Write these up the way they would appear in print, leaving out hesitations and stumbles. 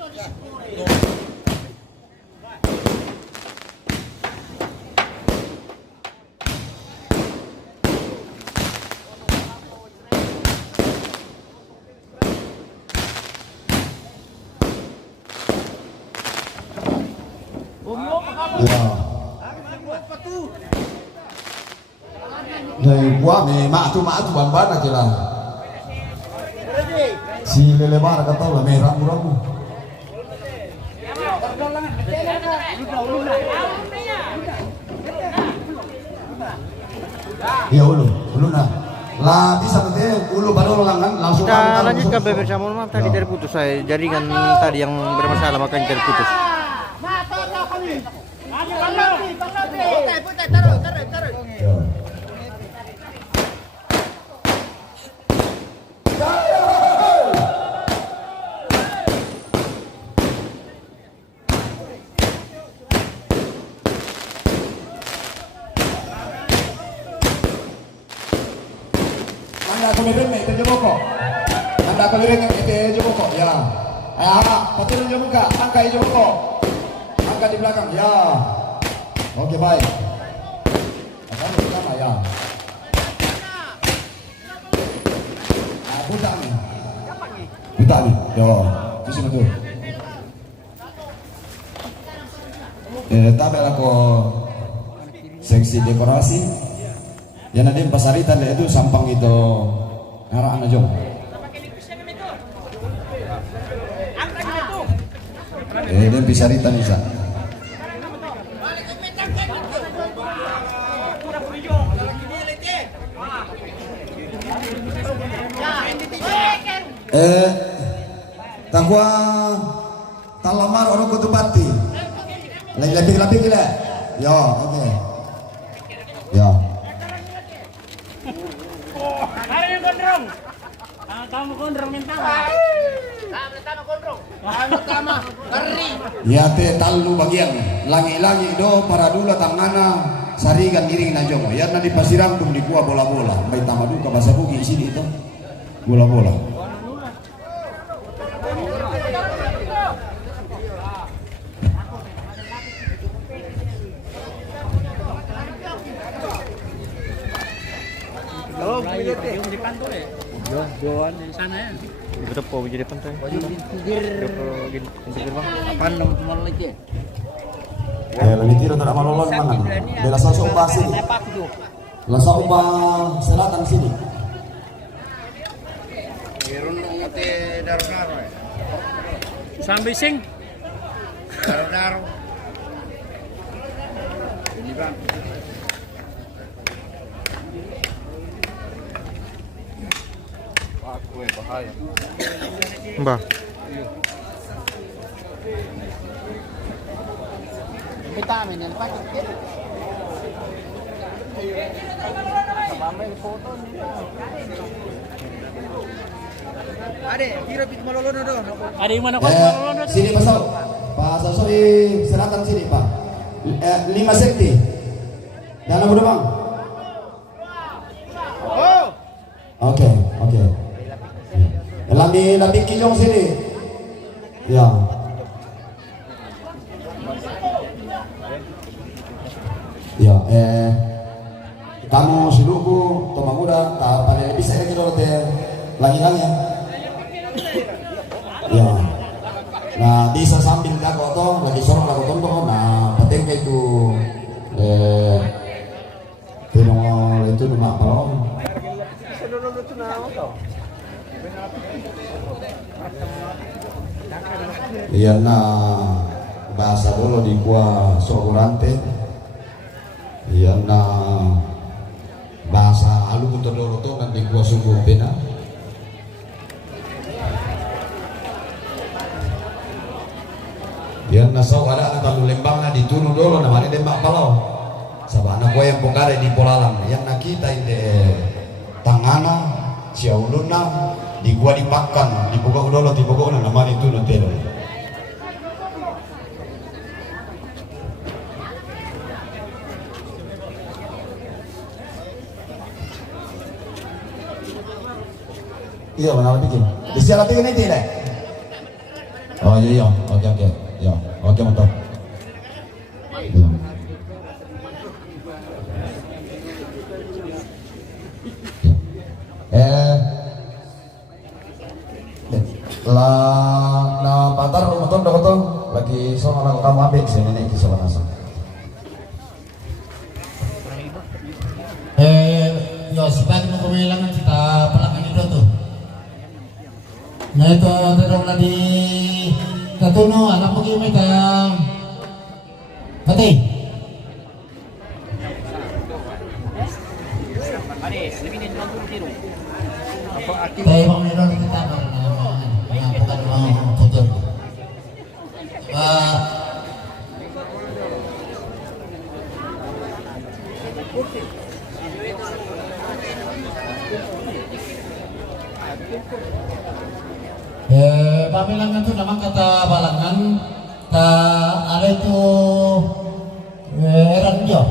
Ya. Này quá mẹ mạ tu bamban aja lah. Si lele bar kata lah merah ramu. Ya ulu nah. Lah bisa nanti ulu baru lengan langsung. Kita lanjutkan bersama maaf tadi terputus saya jaringan tadi yang bermasalah makanya terputus. Anda keliling itu jeboko ya. Patulun jemuka, angka jeboko. Angka di belakang ya. Oke baik. Akan pertama ya. Buta nih. Yo, di sini tuh. Tabel aku seksi dekorasi. Ya nanti pasaritan itu sampang itu arah anak jom. Dia pasaritan isa. Tahua talamar orang kutubati. Lebih gila. Yo, oke. Yo. Kamu gondrong minta. Ya te talu bagian langi-langi do para dula tangana sarigan iring na jongo ya na di pasirangkum di gua bola-bola may tamadu ka basa bugi sini itu bola-bola. Oh, di kantor ya? Doan di sana ya. Betul po jadi pantai. Pinggir bang. Apaan dong cuma lagi? Lebih tiro tak malolon mana? Bela sosok ubah sini. Lasa ubah selatan sini. Irun ngute daru-daru. Sampai sing. Daru-daru. Ini bang. Bahaya. Mbak. Vitamin yang pakai. Sama foto nih. Ade, kira pit malolon dong. Ada yang mana kok malolon? Sini pasal. Pak Sasoi selatan sini, Pak. 5 cm. Dalam udah, Bang. Oh. Oke. Lebih kijong sini. Ya. Ya, kamu siluku, toma muda, tak pada bisa lagi dulu teh lagi-lagi. Ya. Nah, bisa sambil jago toh, lagi sorong lagu tonton. Nah, penting itu tenong itu nama apa? Iya nah bahasa dulu di gua sokurante. Iya nah bahasa alu untuk dulu tuh nanti gua sungguh pena. Iya nah so ada anak talu lembang lah diturun dulu namanya lembang palau. Sabah anak gua yang pokare di Polalang. Yang nak kita ini tangana siauluna di gua dimakan dibuka dulu dibuka namanya itu nanti. Iya mana bikin? Bisa latih ini tidak? Oh iya, oke, ya, oke mantap. Ya. Lah, nah patar betul lagi soal kamu ambil sini nih di sebelah sana. Yo sebagai pemilangan kita pelanggan itu tuh. Nah itu terus di Katuno anak pergi mereka Pati. Tayo bang meron kita bukan mau tutur. Pamilangan itu nama kata balangan ada itu Eranjo.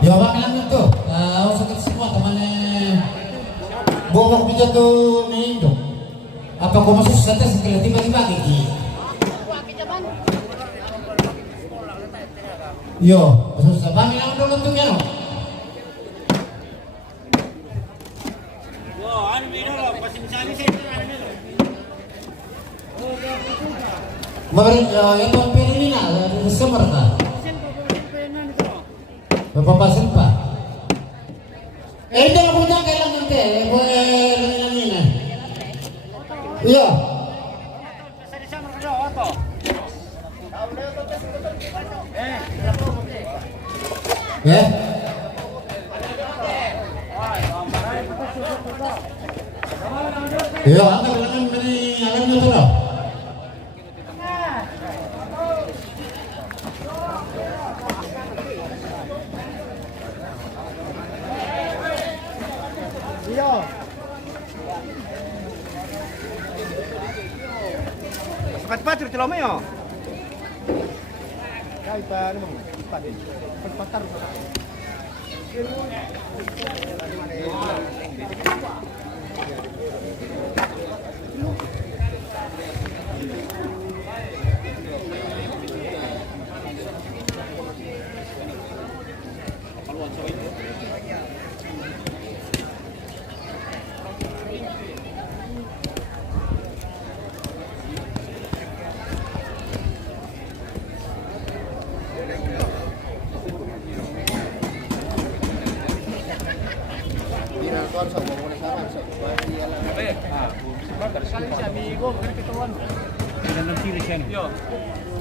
Ya pamilangan itu sakit semua temannya bongok bija tuh nih dong. Apa kau masuk sate sekali tiba-tiba gigi? Yo, susah banget yang dulu tuh ya. Yo, anu ini loh, pasang sali sih. Mari yang topi ini nah, Desember kan. Bapak pasen pak. Itu yang punya kailan nanti, boleh ini. Iya. Ya. Iya, apa bilangan dari alam itu loh. Iya. Cepat-cepat cerita lama ya. Kaya pa ano mo? Pagpatar.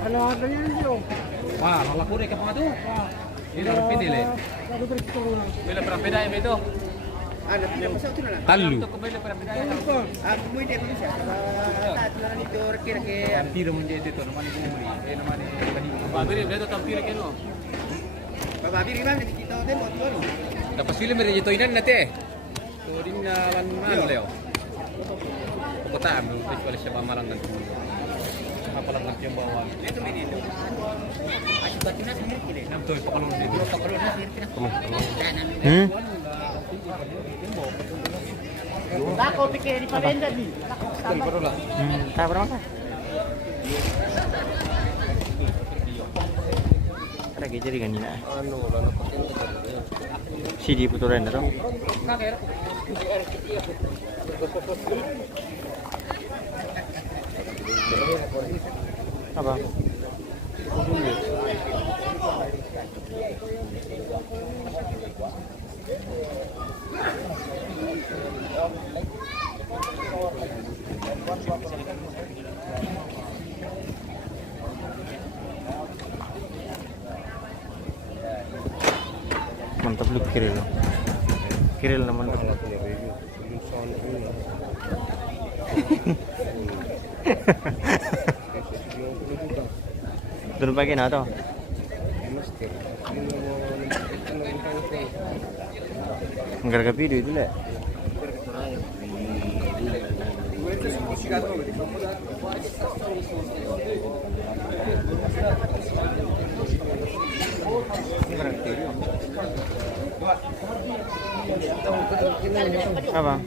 Ano adanya niyo? Wah, lalaku deh kapal tuh. Ini udah pede le. Bila perang beda ya itu. Ano yung masuk tu na? Talu. Aku mo ide ko siya. Tatlo ni Dor kira-kira. Tiro mo dito to naman ni Muri. Naman ni kani. Babiri dito tampil keno. Babiri ba kita din mo tulo. Dapat film dito inan nate. To din na man leo. Putaan mo wala siya pamalang ng apa lang ng bawah. Ito din dito. Ay batin na sini kile. Namto pakalon dito. Pakalon na sini. Tako pikir di palenda di. Tak berapa? Ada jadi kan ini. CD putulan itu. Apa? Mantap lu Kiril na mantap. Doon pagi na to. Ang garga video itu le. Apa?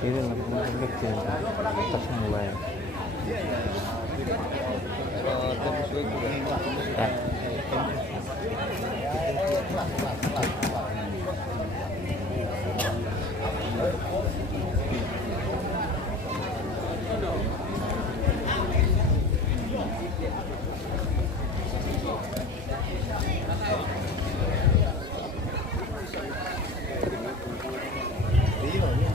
Ini lapangan kecil, atas mulai.